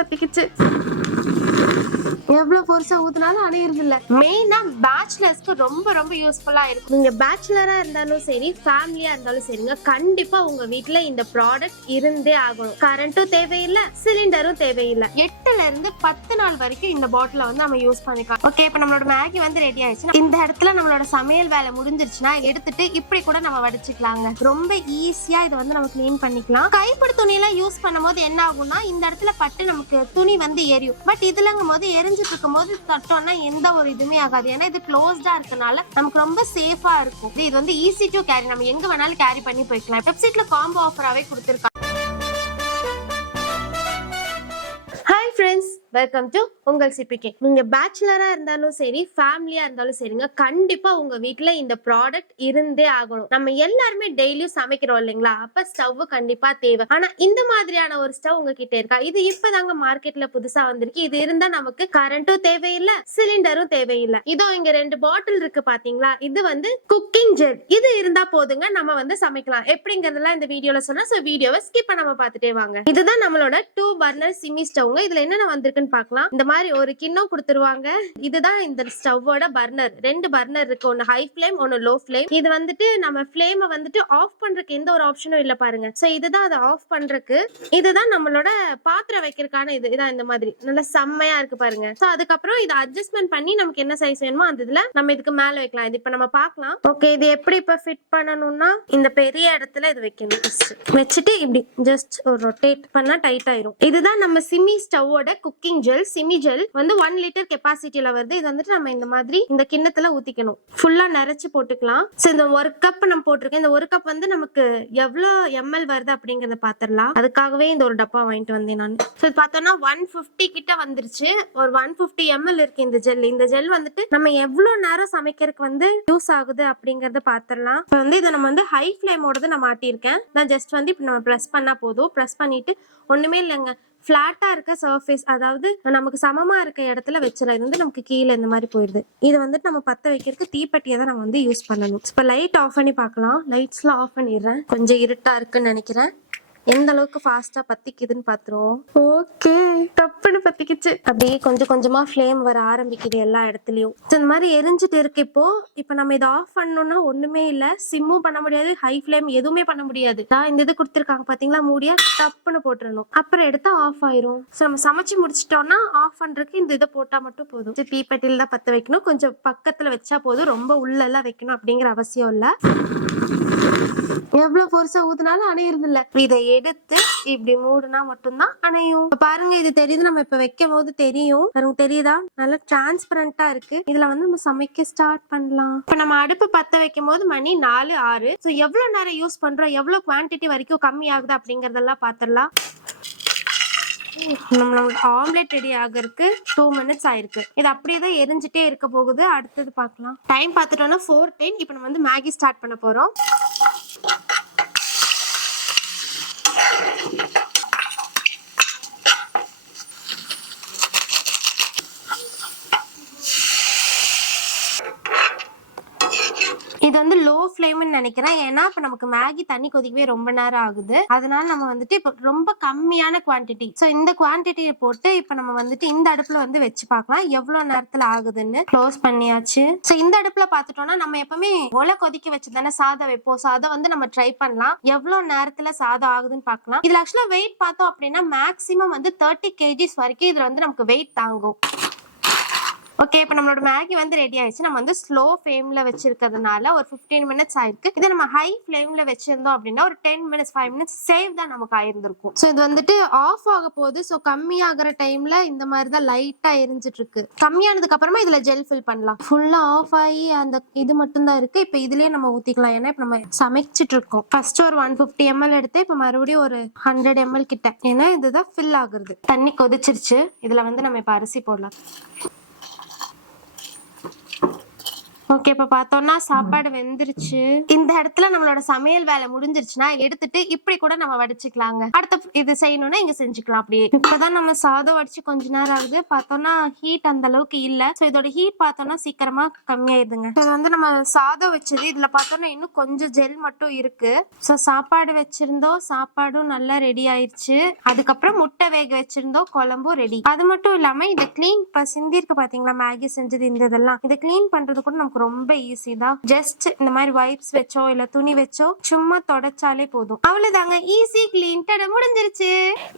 பத்திக்கிச்சு. எவ்வளவு பொருசா ஊத்துனாலும் அணையிறது இல்ல. மெயினா பேச்சுலர்ஸ்க்கு ரொம்ப ரொம்ப யூஸ்ஃபுல்லா இருக்கும். நீங்க பேச்சுலரா இருந்தாலும் சரி, ஃபேமிலியா இருந்தாலும் சரிங்க, கண்டிப்பா உங்க வீட்ல இந்த ப்ராடக்ட் இருந்தே ஆகணும். கரண்ட்டும் தேவையில்லை, சிலிண்டரும் தேவையில்லை. 8ல இருந்து 10 நாள் வரைக்கும் இந்த பாட்டில வந்து நம்ம யூஸ் பண்ணிக்கலாம். ஓகே, இப்ப நம்மளோட மேகி வந்து ரெடி ஆயிடுச்சு. இந்த இடத்துல நம்மளோட சமையல் வேலை முடிஞ்சிருச்சுன்னா எடுத்துட்டு இப்படி கூட நம்ம வடிச்சுக்கலாங்க. ரொம்ப ஈஸியா இதை வந்து நம்ம கிளீன் பண்ணிக்கலாம். கைப்பிடி துணி எல்லாம் யூஸ் பண்ணும்போது என்ன ஆகும்னா, இந்த இடத்துல பட்டு நமக்கு துணி வந்து எரியும். பட் இதுலங்கும் போது எரிஞ்சிட்டு இருக்கும் போது தட்டோம்னா எந்த ஒரு இதுவுமே ஆகாது. ஏன்னா இது க்ளோஸ்டா இருக்கனால நமக்கு ரொம்ப சேஃபா இருக்கும். இது வந்து ஈஸி டு கேரி, நம்ம எங்க வேணாலும் கேரி பண்ணி போய்க்கலாம். வெப்சைட்ல காம்போ ஆஃபராவே கொடுத்திருக்காங்க. ஹாய் ஃப்ரெண்ட்ஸ், வெல்கம் டு உங்கள் சிபிகே. நீங்க பேச்சுலரா இருந்தாலும் சரி, ஃபேமிலியா இருந்தாலும் சரிங்க, கண்டிப்பா உங்க வீட்ல இந்த ப்ராடக்ட் இருந்தே ஆகணும். நம்ம எல்லாருமே டெய்லியும் சமைக்கிறோம் இல்லைங்களா, அப்ப ஸ்டவ் கண்டிப்பா தேவை. ஆனா இந்த மாதிரியான ஒரு ஸ்டவ் உங்ககிட்ட இருக்கா? இது இப்பதாங்க மார்க்கெட்ல புதுசா வந்திருக்கு. இது இருந்தா நமக்கு கரண்ட்டும் தேவையில்லை, சிலிண்டரும் தேவையில்லை. இதோ இங்க 2 பாட்டில் இருக்கு பாத்தீங்களா, இது வந்து குக்கிங் ஜெல். இது இருந்தா போதுங்க, நம்ம வந்து சமைக்கலாம். எப்படிங்கறதெல்லாம் இந்த வீடியோல சொன்னா, சோ வீடியோவை ஸ்கிப் பண்ணாம பாத்துட்டே வாங்க. இதுதான் நம்மளோட 2 பர்னர் சிமி ஸ்டவ்ங்க. இதுல என்னென்ன வந்திருக்குன்னு பார்க்கலாம். இந்த மாதிரி ஒரு கிண்ணம் கொடுத்துருவாங்க. இதுதான் இந்த ஸ்டவ்வோட பர்னர். 2 பர்னர் இருக்கு, ஒன்னு ஹை ஃப்ளேம், ஒன்னு லோ ஃப்ளேம். இது வந்துட்டு நம்ம ஃப்ளேமை வந்துட்டு ஆஃப் பண்றதுக்கு எந்த ஒரு ஆப்ஷனும் இல்ல பாருங்க. சோ இதுதான் அதை ஆஃப் பண்றதுக்கு. இதுதான் நம்மளோட பாத்திரம் வைக்கிறதுக்கான இது. இதான் இந்த மாதிரி நல்ல செம்மையா இருக்கு பாருங்க. சோ அதுக்கப்புறம் இதை அட்ஜஸ்ட்மெண்ட் பண்ணி நமக்கு என்ன சைஸ் வேணுமோ அந்த இதுல நம்ம இதுக்கு மேல வைக்கலாம். இது இப்ப நம்ம பார்க்கலாம். ஓகே, இது எப்படி இப்ப ஃபிட் பண்ணணும்னா, இந்த பெரிய இடத்துல இது வைக்கணும். வச்சுட்டு இப்படி ஜஸ்ட் ஒரு ரொட்டேட் பண்ணா டைட் ஆயிரும். இதுதான் நம்ம சிமி ஸ்டவ்வோட குக்கிங் ஜெல். சிமி ஜெல் வந்து 1 லிட்டர் கெப்பாசிட்டியில வருது. இது வந்துட்டு நம்ம இந்த மாதிரி இந்த கிண்ணத்துல ஊத்திக்கணும். ஃபுல்லா நிறைச்சு போட்டுக்கலாம். சோ இந்த 1 கப் நம்ம போட்டிருக்கேன். இந்த 1 கப் வந்து நமக்கு எவ்வளவு ml வருது அப்படிங்கறத பாத்திரலாம். அதுக்காகவே இந்த ஒரு டப்பா வாங்கிட்டு வந்தேன் நான். சோ பார்த்தோம்னா 150 கிட்ட வந்துருச்சு. ஒரு 150 ml இருக்கு இந்த ஜெல். இந்த ஜெல் வந்துட்டு நம்ம எவ்வளவு நேரம் சமைக்கிறதுக்கு வந்து யூஸ் ஆகுது அப்படிங்கறத பாத்திரலாம். இப்போ வந்து இதை நம்ம வந்து ஹை ஃபிளேமோடது நான் மாட்டியிருக்கேன். நான் ஜஸ்ட் வந்து இப்போ நம்ம ப்ரெஸ் பண்ணா போதும். ப்ரெஸ் பண்ணிட்டு ஒண்ணுமே இல்லைங்க, பிளாட்டா இருக்க சர்ஃபேஸ், அதாவது நமக்கு சமமா இருக்க இடத்துல வச்சிடலாம். இது வந்து நமக்கு கீழே இந்த மாதிரி போயிடுது. இதை வந்துட்டு நம்ம பத்த வைக்கிறதுக்கு தீப்பெட்டியை தான் நம்ம வந்து யூஸ் பண்ணணும். இப்போ லைட் ஆஃப் பண்ணி பார்க்கலாம். லைட்ஸ்லாம் ஆஃப் பண்ணிடுறேன். கொஞ்சம் இருட்டா இருக்குன்னு நினைக்கிறேன். எந்த அளவுக்கு ஃபாஸ்டா பத்திக்குதுன்னு பாத்துருவோம். ஓகே, டப்புன்னு பத்திக்குச்சு. அப்படியே கொஞ்சம் கொஞ்சமா ஃப்ளேம் வர ஆரம்பிக்குது எல்லா இடத்துலயும். இந்த மாதிரி எரிஞ்சிட்டு இருக்கு. இப்போ நம்ம இதை ஆஃப் பண்ணணும்னா ஒண்ணுமே இல்ல, சிம்மும் பண்ண முடியாது, ஹை ஃப்ளேம் எதுவுமே பண்ண முடியாது. இந்த இது கொடுத்துருக்காங்க பாத்தீங்களா, மூடியா டப்புன்னு போட்டுறணும். அப்புறம் எடுத்தா ஆஃப் ஆயிரும். நம்ம சமைச்சு முடிச்சிட்டோம்னா ஆஃப் பண்றதுக்கு இந்த இதை போட்டா மட்டும் போதும். தீப்பெட்டியில தான் பத்த வைக்கணும். கொஞ்சம் பக்கத்துல வச்சா போதும், ரொம்ப உள்ள எல்லாம் வைக்கணும் அப்படிங்கிற அவசியம் இல்ல. எவ்வளவு பொருசா ஊத்துனாலும் அணையிறது இல்ல. இதை எடுத்து இப்படி மூடுனா மட்டும்தான் அணையும். பாருங்க, இது தெரியுது. நம்ம இப்ப வைக்கும் போது தெரியும். தெரியுதா, நல்லா டிரான்ஸ்பரண்டா இருக்கு. இதுல வந்து நம்ம சமைக்க ஸ்டார்ட் பண்ணலாம். இப்ப நம்ம அடுப்பு பத்த வைக்கும் போது மணி 4-6. சோ எவ்வளவு நேரம் யூஸ் பண்றோம், எவ்வளவு குவான்டிட்டி வரைக்கும் கம்மி ஆகுது அப்படிங்கறதெல்லாம் பாத்திரலாம். நம்மளோட ஆம்லெட் ரெடி ஆகிறதுக்கு 2 மினிட்ஸ் ஆயிருக்கு. இது அப்படியே தான் எரிஞ்சிட்டே இருக்க போகுது. அடுத்தது பார்க்கலாம். டைம் பார்த்துட்டோம்னா 4:10. இப்போ நம்ம வந்து மேகி ஸ்டார்ட் பண்ண போறோம். இது வந்து லோ ஃப்ளேம்னு நினைக்கிறேன். ஏன்னா இப்ப நமக்கு மேகி தண்ணி கொதிக்கவே ரொம்ப நேரம் ஆகுது. அதனால நம்ம வந்துட்டு இப்போ ரொம்ப கம்மியான குவான்டிட்டி, ஸோ இந்த குவான்டிட்டியை போட்டு இப்போ நம்ம வந்துட்டு இந்த அடுப்புல வந்து வச்சு பார்க்கலாம் எவ்வளவு நேரத்துல ஆகுதுன்னு. க்ளோஸ் பண்ணியாச்சு. ஸோ இந்த அடுப்புல பார்த்துட்டோம்னா நம்ம எப்பவுமே ஒலை கொதிக்க வச்சு தானே சாதம் வைப்போம். ஸோ அதை வந்து நம்ம ட்ரை பண்ணலாம் எவ்வளவு நேரத்துல சாதம் ஆகுதுன்னு பார்க்கலாம். இதுல ஆக்சுவலா வெயிட் பார்த்தோம் அப்படின்னா மேக்ஸிமம் வந்து 30 kgs வரைக்கும் இதுல வந்து நமக்கு வெயிட் தாங்கும். ஓகே, இப்போ நம்மளோட மேகி வந்து ரெடி ஆயிடுச்சு. நம்ம வந்து ஸ்லோ ஃப்ளேம்ல வச்சிருக்கிறதுனால ஒரு 15 மினிட்ஸ் ஆயிருக்கு. இதை நம்ம ஹை ஃப்ளேம்ல வச்சிருந்தோம் அப்படின்னா ஒரு 10 மினிட்ஸ் 5 மினிட்ஸ் சேவ் தான் நமக்கு ஆயிருந்திருக்கும். ஸோ இது வந்துட்டு ஆஃப் ஆக போகுது. ஸோ கம்மியாகிற டைம்ல இந்த மாதிரி தான் லைட்டா எரிஞ்சிட்டு இருக்கு. கம்மியானதுக்கு அப்புறமா இதுல ஜெல் ஃபில் பண்ணலாம். ஃபுல்லா ஆஃப் ஆகி அந்த இது மட்டும் தான் இருக்கு. இப்போ இதுலயே நம்ம ஊத்திக்கலாம். ஏன்னா இப்போ நம்ம சமைச்சிட்டு இருக்கோம். ஃபர்ஸ்ட் ஒரு 150 ml எடுத்து இப்போ மறுபடியும் ஒரு 100 ml கிட்ட, ஏன்னா இதுதான் ஃபில் ஆகுறது. தண்ணி கொதிச்சிருச்சு. இதுல வந்து நம்ம இப்போ அரிசி போடலாம். ஓகே, இப்ப பார்த்தோம்னா சாப்பாடு வெந்துருச்சு. இந்த இடத்துல நம்மளோட சமையல் வேலை முடிஞ்சிருச்சுன்னா எடுத்துட்டு இப்படி கூட நம்ம வடிச்சுக்கலாங்க. அடுத்த இது செய்யணும்னா இங்க செஞ்சுக்கலாம் அப்படியே. இப்பதான் நம்ம சாதம் வடிச்சு கொஞ்ச நேரம் ஆகுது. பார்த்தோம்னா ஹீட் அந்த அளவுக்கு இல்ல. சோ இதோட ஹீட் பார்த்தோம்னா சீக்கிரமா கம்மியாயிருதுங்க. இது வந்து நம்ம சாதம் வச்சது. இதுல பார்த்தோம்னா இன்னும் கொஞ்சம் ஜெல் மட்டும் இருக்கு. சோ சாப்பாடு வச்சிருந்தோம், சாப்பாடும் நல்லா ரெடி ஆயிருச்சு. அதுக்கப்புறம் முட்டை வேக வச்சிருந்தோம், குழம்பும் ரெடி. அது மட்டும் இல்லாம இதை கிளீன் சிந்தி இருக்கு பாத்தீங்களா, மேகி செஞ்சது இந்த இதெல்லாம் இதை கிளீன் பண்றது கூட நமக்கு ரொம்ப ஈஸி தான். ஜஸ்ட் இந்த மாதிரி வைப்ஸ் வச்சோ இல்ல துணி வச்சோ சும்மா தொடச்சாலே போதும். அவ்வளவுதாங்க, ஈஸி கிளீன் முடிஞ்சிருச்சு.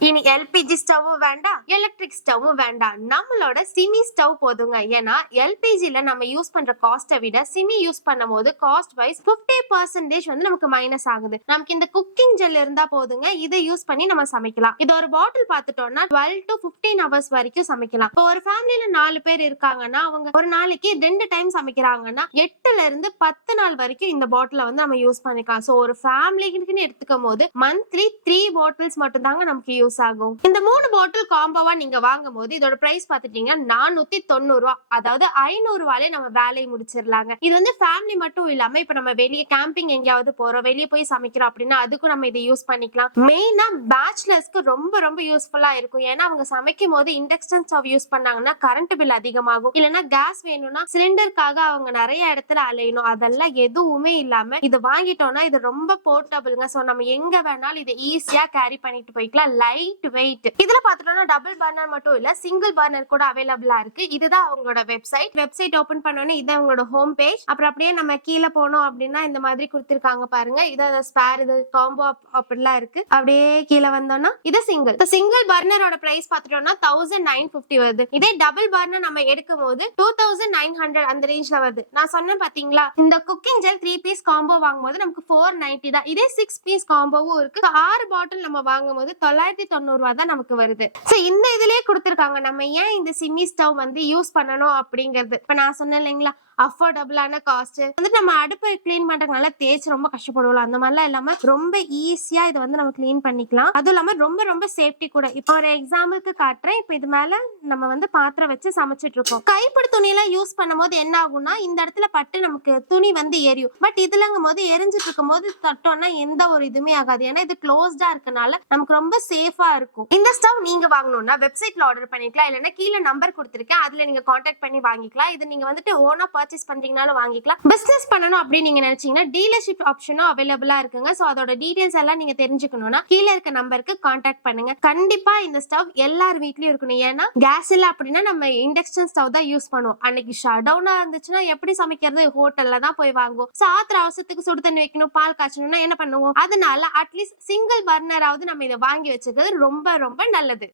இனி எல்பிஜி ஸ்டவ்வும் வேண்டாம், எலக்ட்ரிக் ஸ்டவ்வும் வேண்டாம், நம்மளோட சிமி ஸ்டவ் போதுங்க. ஏன்னா எல்பிஜில நம்ம யூஸ் பண்ற காஸ்ட்டை விட சிமி யூஸ் பண்ணும் போது காஸ்ட் வைஸ் 50% வந்து நமக்கு மைனஸ் ஆகுது. நமக்கு இந்த குக்கிங் ஜெல் இருந்தா போதுங்க, இதை யூஸ் பண்ணி நம்ம சமைக்கலாம். இது ஒரு பாட்டில் பார்த்துட்டோம்னா 12 to 15 hours வரைக்கும் சமைக்கலாம். இப்போ ஒரு ஃபேமிலியில 4 பேர் இருக்காங்கன்னா அவங்க ஒரு நாளைக்கு 2 டைம் சமைக்கிறாங்கன்னா 8ல இருந்து 10 நாள் வரைக்கும் இந்த பாட்டில வந்து நம்ம யூஸ் பண்ணிக்கலாம். சோ ஒரு ஃபேமிலிக்குன்னு எடுத்துக்கும் போது மந்த்லி 3 பாட்டில்ஸ் மட்டும் தாங்க நமக்கு யூஸ் ஆகும். இந்த 3 பாட்டில் காம்போவா நீங்க வாங்கும் போது இதோட பிரைஸ் பாத்துட்டீங்கன்னா 490 ரூபாய், அதாவது 500 ரூபாயிலே நம்ம வேலையை முடிச்சிடலாங்க. இது வந்து ஃபேமிலி மட்டும் இல்லாம இப்ப நம்ம வெளியே கேம்பிங் எங்கேயாவது போறோம், வெளியே போய் சமைக்கிறோம் அப்படின்னா அதுக்கும் நம்ம இதை யூஸ் பண்ணிக்கலாம். மெயினா பேச்சுலர்ஸ்க்கு ரொம்ப ரொம்ப யூஸ்ஃபுல்லா இருக்கும். ஏன்னா அவங்க சமைக்கும் போது இண்டக்ஷன் ஸ்டவ் யூஸ் பண்ணாங்கன்னா கரண்ட் பில் அதிகமாகும். இல்லைன்னா கேஸ் வேணும்னா சிலிண்டருக்காக அவங்க நிறைய இடத்துல அலையணும். அதெல்லாம் எதுவுமே இல்லாம இது வாங்கிட்டோம்னா இது ரொம்ப போர்ட்டபிள்ங்க. சோ நம்ம எங்க வேணாலும் இதை ஈஸியா கேரி பண்ணிட்டு போய்க்கலாம். Light weight. இதுல பாத்துட்டோம்னா டபுள் பர்னர் மட்டும் இல்ல, சிங்கிள் பர்னர் கூட அவைலபிளா இருக்கு. இதுதான் அவங்களோட வெப்சைட் ஓபன் பண்ணோன்னே இது அவங்களோட ஹோம் பேஜ். அப்புறம் அப்படியே நம்ம கீழே போனோம் அப்படின்னா இந்த மாதிரி கொடுத்திருக்காங்க பாருங்க. இதை ஸ்பேர், இது காம்போ அப்படிலாம் இருக்கு. அப்படியே கீழே வந்தோம்னா இது சிங்கிள் பர்னரோட பிரைஸ் பாத்துட்டோம்னா 1950 வருது. இதே டபுள் பர்னர் நம்ம எடுக்கும் போது 2900 அந்த ரேஞ்ச்ல வருது. நான் சொன்னேன் பாத்தீங்களா, இந்த குக்கிங் ஜெல் 3 பீஸ் காம்போ வாங்கும்போது நமக்கு 490 தான். இதே 6 பீஸ் காம்போவும் இருக்கு. 6 பாட்டில் நம்ம வாங்கும் போது 990 ரூபாய் தான் நமக்கு வருது. சோ இந்த இதுலயே கொடுத்திருக்காங்க நம்ம ஏன் இந்த சிமி ஸ்டவ் வந்து யூஸ் பண்ணணும் அப்படிங்கிறது. இப்ப நான் சொன்னேன் இல்லைங்களா, அஃபோர்டபுளான காஸ்ட் வந்து நம்ம அடுப்பை கிளீன் பண்றதுனால தேய்ச்சி ரொம்ப கஷ்டப்படுவோம். அந்த மாதிரிலாம் இல்லாம ரொம்ப ஈஸியா இதை வந்து நம்ம கிளீன் பண்ணிக்கலாம். அதுவும் இல்லாம ரொம்ப ரொம்ப சேஃப்டி கூட. இப்போ ஒரு எக்ஸாம்பிளுக்கு காட்டுறேன். இப்போ இது மேல நம்ம வந்து பாத்திரம் வச்சு சமைச்சிட்டு இருக்கோம். கைப்பிடி துணி எல்லாம் யூஸ் பண்ணும் போது என்ன ஆகும்னா இந்த இடத்துல பட்டு நமக்கு துணி வந்து எரியும். பட் இதுலங்கும் போது எரிஞ்சிட்டு இருக்கும் போது தட்டோம்னா எந்த ஒரு இதுவுமே ஆகாது. ஏன்னா இது க்ளோஸ்டா இருக்கனால நமக்கு ரொம்ப சேஃபா இருக்கும். இந்த ஸ்டவ் நீங்க வாங்கணும்னா வெப்சைட்ல ஆர்டர் பண்ணிக்கலாம். இல்லைன்னா கீழே நம்பர் கொடுத்துருக்கேன், அதுல நீங்க கான்டாக்ட் பண்ணி வாங்கிக்கலாம். இது நீங்க வந்துட்டு ஓனா பர்ச்சேஸ் பண்றீங்கனாலும் வாங்கிக்கலாம். பிசினஸ் பண்ணணும் அப்படின்னு நீங்க நினைச்சீங்கன்னா டீலர்ஷிப் ஆப்ஷனும் அவைலபிளா இருக்குங்க. சோ அதோட டீடைல்ஸ் எல்லாம் நீங்க தெரிஞ்சுக்கணும்னா கீழே இருக்க நம்பருக்கு கான்டாக்ட் பண்ணுங்க. கண்டிப்பா இந்த ஸ்டவ் எல்லார் வீட்லயும் இருக்கணும். ஏன்னா கேஸ் இல்ல அப்படின்னா நம்ம இண்டக்ஷன் ஸ்டவ் தான் யூஸ் பண்ணுவோம். அன்னைக்கு ஷட் டவுனா இருந்துச்சுன்னா எப்படி சமைக்கிறது, ஹோட்டல்ல தான் போய் வாங்குவோம். சோ ஆத்திர அவசரத்துக்கு சுடு தண்ணி வைக்கணும், பால் காய்ச்சணும்னா என்ன பண்ணுவோம். அதனால அட்லீஸ்ட் சிங்கிள் பர்னராவது நம்ம இதை வாங்கி வச்சுக்கிறது ரொம்ப ரொம்ப நல்லது.